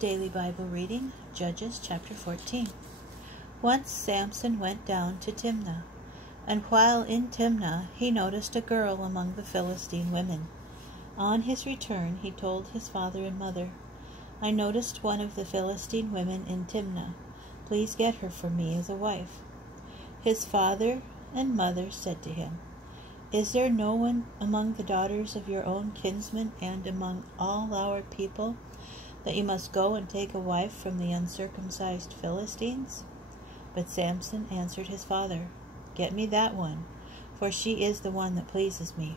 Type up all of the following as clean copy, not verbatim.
Daily Bible reading, Judges chapter 14. Once Samson went down to Timnah, and while in Timnah he noticed a girl among the Philistine women. On his return he told his father and mother, "I noticed one of the Philistine women in Timnah. Please get her for me as a wife." His father and mother said to him, "Is there no one among the daughters of your own kinsmen and among all our people that you must go and take a wife from the uncircumcised Philistines?" But Samson answered his father, "Get me that one, for she is the one that pleases me."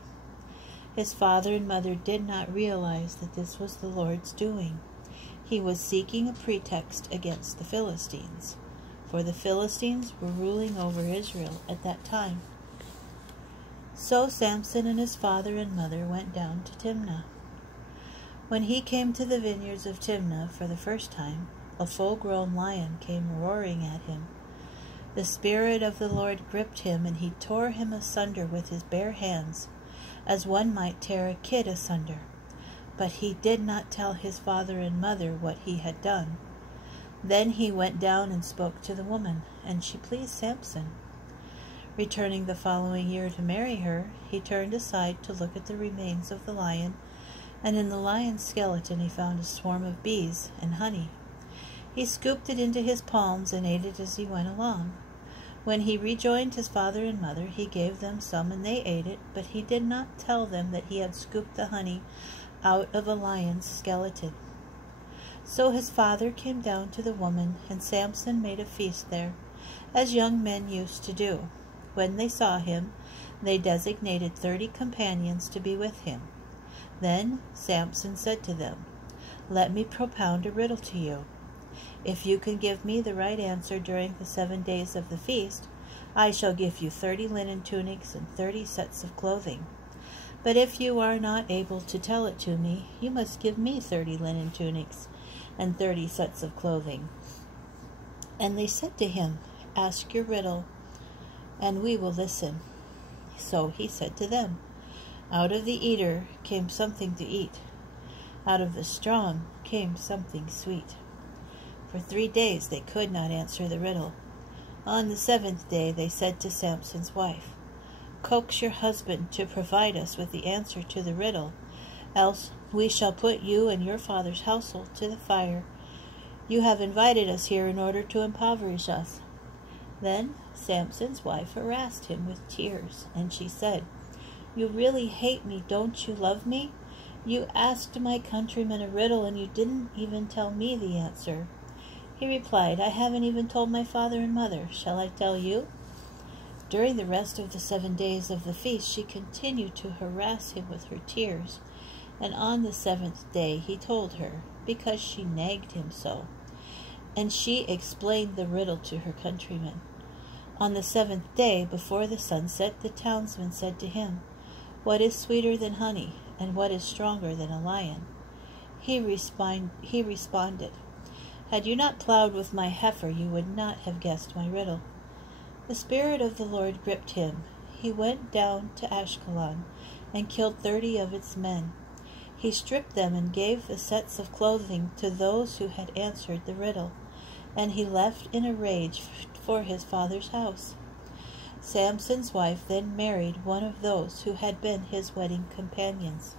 His father and mother did not realize that this was the Lord's doing. He was seeking a pretext against the Philistines, for the Philistines were ruling over Israel at that time. So Samson and his father and mother went down to Timnah. When he came to the vineyards of Timnah for the first time, a full-grown lion came roaring at him. The Spirit of the Lord gripped him, and he tore him asunder with his bare hands, as one might tear a kid asunder. But he did not tell his father and mother what he had done. Then he went down and spoke to the woman, and she pleased Samson. Returning the following year to marry her, he turned aside to look at the remains of the lion, and in the lion's skeleton he found a swarm of bees and honey. He scooped it into his palms and ate it as he went along. When he rejoined his father and mother, he gave them some and they ate it, but he did not tell them that he had scooped the honey out of a lion's skeleton. So his father came down to the woman, and Samson made a feast there, as young men used to do. When they saw him, they designated 30 companions to be with him. Then Samson said to them, "Let me propound a riddle to you. If you can give me the right answer during the 7 days of the feast, I shall give you 30 linen tunics and 30 sets of clothing. But if you are not able to tell it to me, you must give me 30 linen tunics and 30 sets of clothing." And they said to him, "Ask your riddle, and we will listen." So he said to them, "Out of the eater came something to eat. Out of the strong came something sweet." For 3 days they could not answer the riddle. On the 7th day they said to Samson's wife, "Coax your husband to provide us with the answer to the riddle, else we shall put you and your father's household to the fire. You have invited us here in order to impoverish us." Then Samson's wife harassed him with tears, and she said, "You really hate me, don't you love me? You asked my countrymen a riddle, and you didn't even tell me the answer." He replied, "I haven't even told my father and mother. Shall I tell you?" During the rest of the 7 days of the feast, she continued to harass him with her tears, and on the 7th day he told her, because she nagged him so. And she explained the riddle to her countrymen. On the 7th day, before the sun set, the townsmen said to him, "What is sweeter than honey, and what is stronger than a lion?" He responded, "Had you not plowed with my heifer, you would not have guessed my riddle." The Spirit of the Lord gripped him. He went down to Ashkelon and killed 30 of its men. He stripped them and gave the sets of clothing to those who had answered the riddle, and he left in a rage for his father's house. Samson's wife then married one of those who had been his wedding companions.